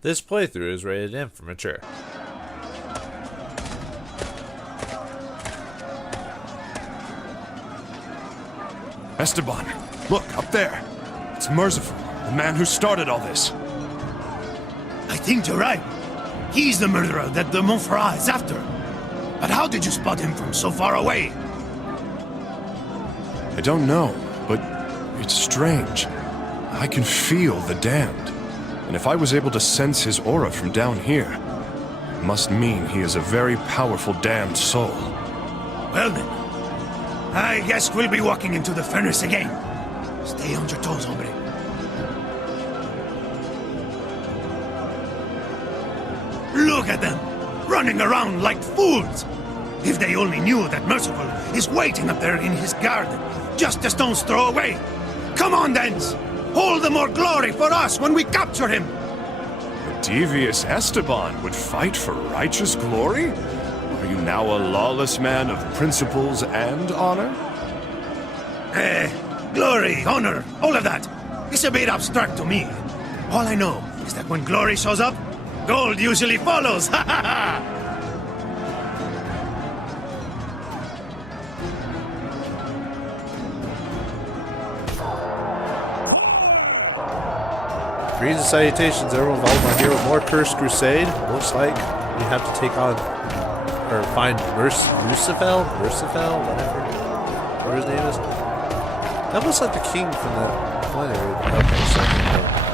This playthrough is rated M for mature. Esteban, look, up there. It's Merciful, the man who started all this. I think you're right. He's the murderer that the Montferrat is after. But how did you spot him from so far away? I don't know, but it's strange. I can feel the damned. And if I was able to sense his aura from down here, it must mean he is a very powerful damned soul. Well then, I guess we'll be walking into the furnace again. Stay on your toes, hombre. Look at them, running around like fools. If they only knew that Merciful is waiting up there in his garden, just a stone's throw away. Come on, Denz! Hold the more glory for us when we capture him! The devious Esteban would fight for righteous glory? Are you now a lawless man of principles and honor? Glory, honor, all of that. It's a bit abstract to me. All I know is that when glory shows up, gold usually follows. Ha ha ha! Greetings and salutations, everyone. Vauldemare here with more Cursed Crusade. Looks like we have to take on, or find Merciful, whatever his name is. That looks like the king from that plenary. Okay, so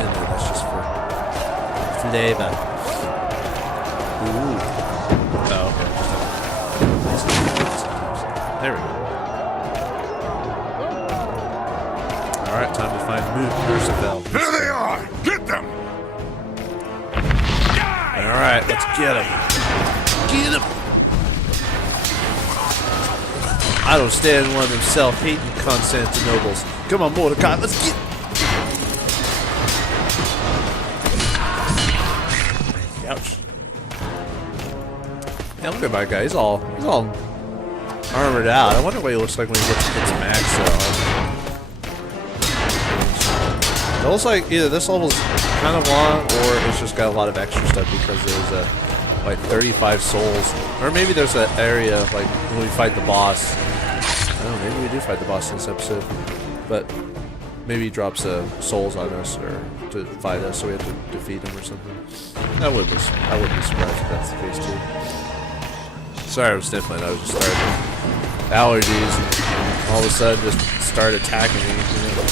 in there, that's just for flavor. Ooh. Oh, okay. There we go. Alright, time to find Merciful. There they are! Get them! Alright, let's get him. Get him! I don't stand one of them self-hating Constantinobles. Come on, Mordecai, let's get... Ouch. Yeah, look at my guy. He's all armored out. I wonder what he looks like when he gets his max out. It looks like either this level's kind of long or it's just got a lot of extra stuff because there's like 35 souls. Or maybe there's an area like when we fight the boss. I don't know, maybe we do fight the boss in this episode. But maybe he drops souls on us or to fight us so we have to defeat him or something. I wouldn't be surprised if that's the case too. Sorry, I was sniffling. I was just starting allergies and all of a sudden just started attacking me. You know?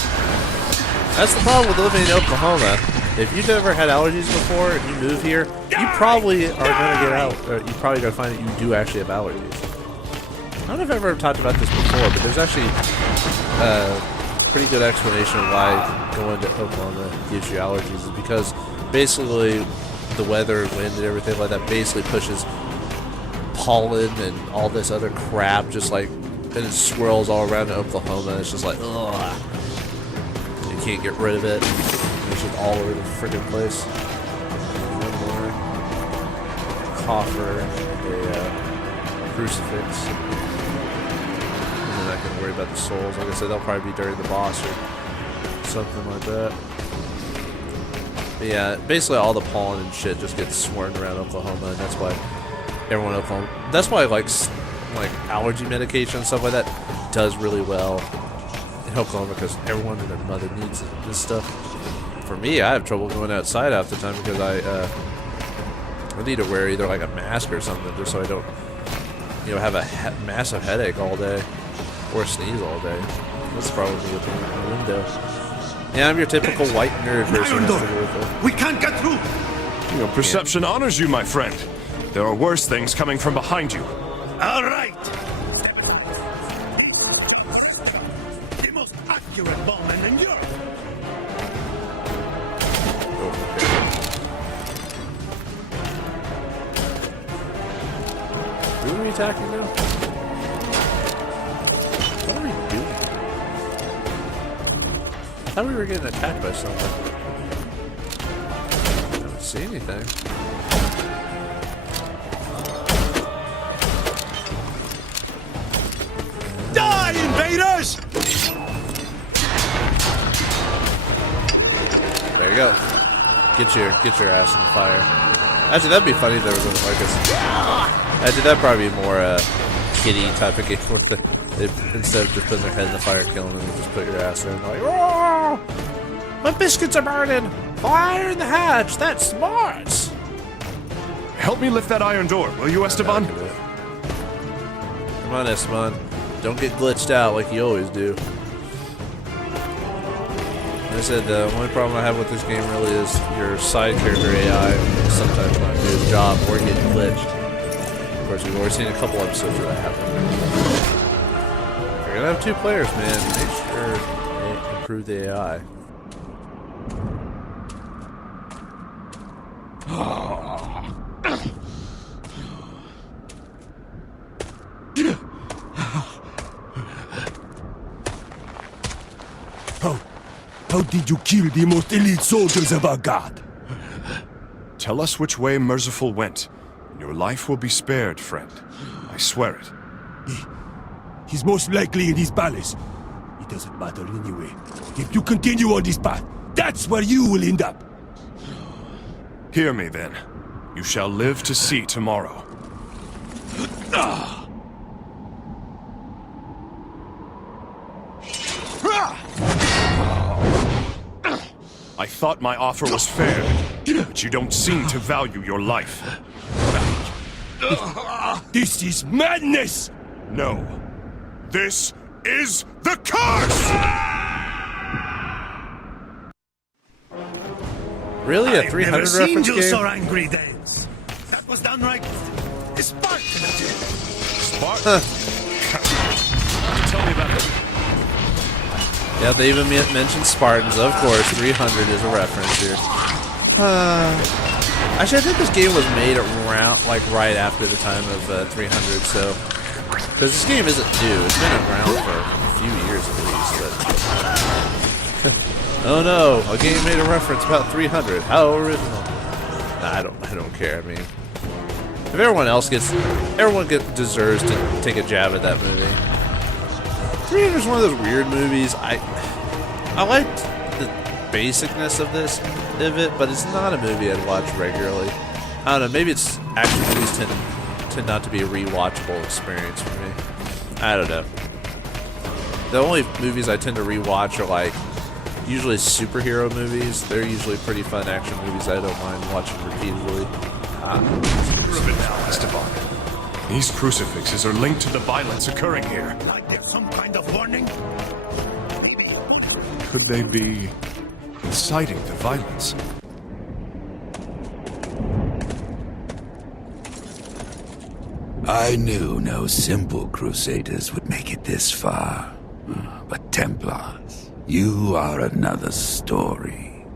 That's the problem with living in Oklahoma. If you've ever had allergies before and you move here, you probably are going to get out. Or you probably going to find that you do actually have allergies. I don't know if I've ever talked about this before, but there's actually a pretty good explanation of why going to Oklahoma gives you allergies. Is because basically the weather and wind and everything like that basically pushes pollen and all this other crap just like, and it swirls all around Oklahoma. And it's just like, ugh. Can't get rid of it. It's just all over the freaking place. One more coffer, a crucifix, and then I can worry about the souls. Like I said, they'll probably be during the boss or something like that. But yeah, basically all the pollen and shit just gets swarmed around Oklahoma, and that's why everyone in Oklahoma. That's why like allergy medication and stuff like that does really well. Oklahoma because everyone and their mother needs this stuff. For me, I have trouble going outside half the time because I need to wear either like a mask or something just so I don't, have a massive headache all day or sneeze all day. That's probably me opening my window. Yeah, I'm your typical white nerd person. We can't get through. Your perception honors you, my friend. There are worse things coming from behind you. All right. Accurate bowman in Europe. Who are we attacking now? What are we doing? I thought we were getting attacked by something. I don't see anything. Die, invaders! There you go. Get your ass in the fire. Actually, that'd be funny if there was like a... Actually, that'd probably be more kitty type of game where they instead of just putting their head in the fire, killing them, just put your ass in like, oh, my biscuits are burning. Fire in the hatch. That's smart. Help me lift that iron door, will you, Esteban? Come on, Esteban. Don't get glitched out like you always do. Like I said, the only problem I have with this game really is your side character AI sometimes not do his job or get glitched. Of course, we've already seen a couple episodes where that happened. You're gonna have 2 players, man. Make sure they improve the AI. How did you kill the most elite soldiers of our god? Tell us which way Merciful went, and your life will be spared, friend. I swear it. He's most likely in his palace. It doesn't matter anyway. If you continue on this path, that's where you will end up. Hear me, then. You shall live to see tomorrow. I thought my offer was fair, but you don't seem to value your life. This is madness! No. This is the curse! Really, a 300 I've never seen reference you game? so angry, Denz. That was downright Spartan. Spartan? Tell me about it. Yeah, they even mentioned Spartans. Of course, 300 is a reference here. Actually, I think this game was made around, like, right after the time of 300, so... Because this game isn't new. It's been around for a few years at least, but... Oh no, a game made a reference about 300. How original. Nah, I don't care. I mean... If everyone deserves to take a jab at that movie. 300 is one of those weird movies. I liked the basicness of it, but it's not a movie I'd watch regularly. I don't know, maybe it's action movies tend not to be a rewatchable experience for me. I don't know. The only movies I tend to rewatch are like usually superhero movies. They're usually pretty fun action movies I don't mind watching repeatedly. Esteban. These crucifixes are linked to the violence occurring here. Like there's some kind of warning? Maybe. Could they be inciting the violence? I knew no simple crusaders would make it this far. But Templars, you are another story.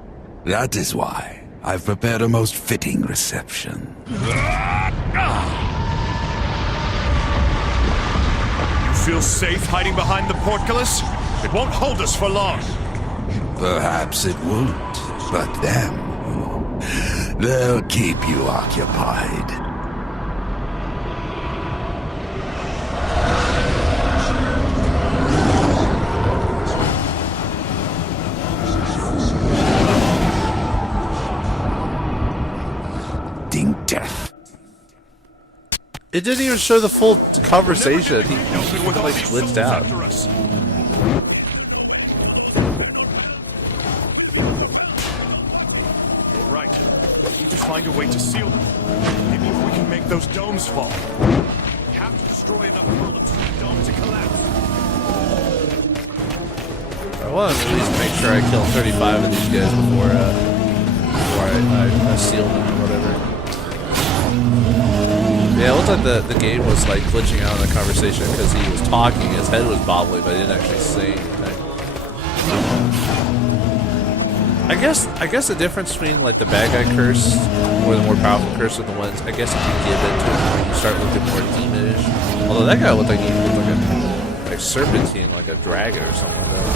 That is why I've prepared a most fitting reception. Feel safe hiding behind the portcullis? It won't hold us for long. Perhaps it won't, but them, they'll keep you occupied. Ding death. It didn't even show the full conversation. He like glitched out. You're right. We need to find a way to seal them. Maybe if we can make those domes fall. We have to destroy enough columns for the dome to collapse. I want to at least make sure I kill 35 of these guys before I seal them or whatever. Yeah, it looked like the game was like glitching out in the conversation because he was talking, his head was bobbling, but he didn't actually say anything. I guess the difference between like the bad guy curse or the more powerful curse are the ones I guess if you give it to him when you start looking more demonish. Although that guy looked like he looked like a serpentine, like a dragon or something like that.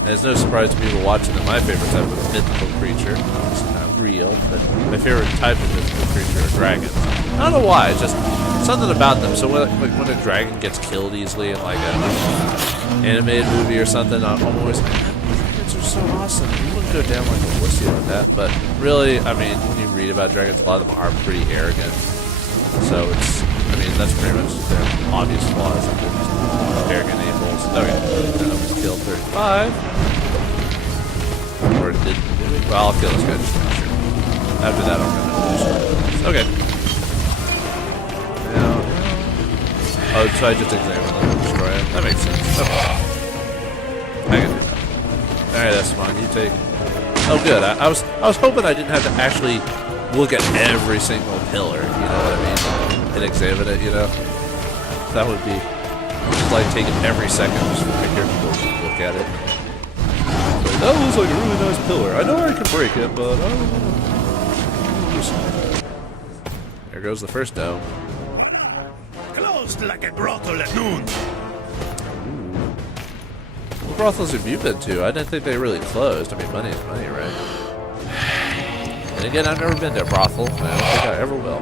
And it's no surprise to people watching that my favorite type of mythical creature, obviously not real, but my favorite type of mythical creature are dragons. I don't know why, it's just something about them. So when a dragon gets killed easily in like an animated movie or something, I'm always like, dragons are so awesome. You wouldn't go down like a wussy on that, but really, I mean, when you read about dragons, a lot of them are pretty arrogant. So it's, I mean, that's pretty much their obvious flaws. Like they're just arrogant a-holes. Okay, killed 35. Or did we? Well, I'll kill this guy just to make sure. After that, I'm gonna do okay. Now, oh, so I just examine them and destroy it. That makes sense. Okay. I can do that. Alright, that's fine. You take. Oh, good. I was hoping I didn't have to actually look at every single pillar. You know what I mean? And examine it. You know, that would be just like taking every second just for here to look at it. Like, that looks like a really nice pillar. I know I can break it, but I don't know. There goes the first dome. Closed like a brothel at noon. What brothels have you been to? I didn't think they really closed. I mean, money is money, right? And again, I've never been to a brothel, and I don't think I ever will.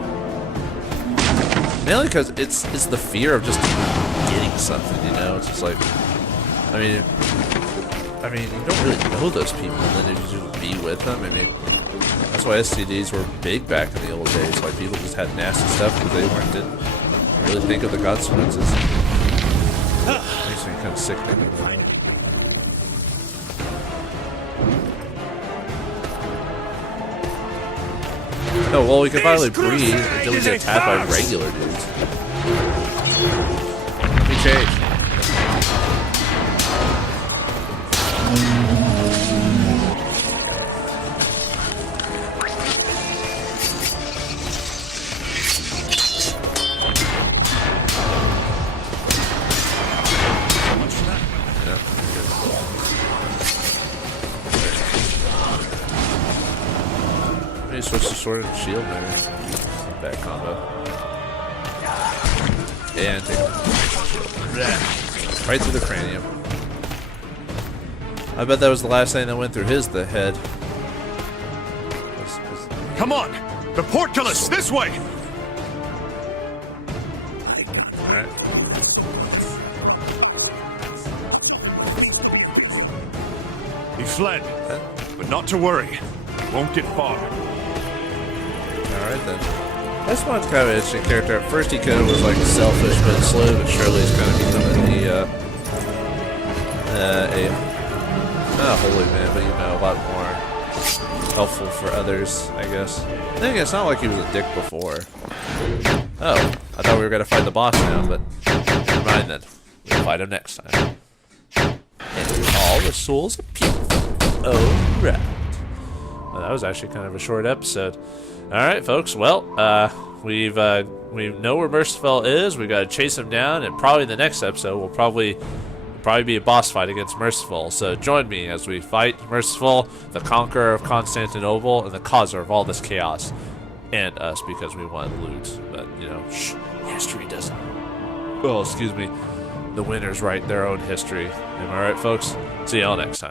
Mainly because it's the fear of just getting something, you know? It's just like, I mean, you don't really know those people, and then you just be with them. I mean, that's why STDs were big back in the old days. Like, people just had nasty stuff because they didn't really think of the consequences. Makes me kind of sick thinking about it. No, well, we can finally breathe until we get attacked by regular dudes. Let me change. Switch to sword and shield, maybe. Bad combo. And take right through the cranium. I bet that was the last thing that went through the head. Come on! The portcullis! This way! Alright. He fled, but not to worry. Won't get far. Alright then. This one's kind of an interesting character. At first he kind of was like selfish, but slowly but surely he's kind of becoming not a holy man, but you know, a lot more helpful for others, I guess. I think it's not like he was a dick before. Oh, I thought we were gonna fight the boss now, but never mind then. We'll fight him next time. And all the souls of people. Alright. Well, that was actually kind of a short episode. Alright, folks. Well, we know where Merciful is. We gotta chase him down, and probably the next episode will probably be a boss fight against Merciful. So join me as we fight Merciful, the conqueror of Constantinople, and the causer of all this chaos. And us, because we want loot. But, you know, history doesn't... Oh, excuse me. The winners write their own history. Am I right, folks? See y'all next time.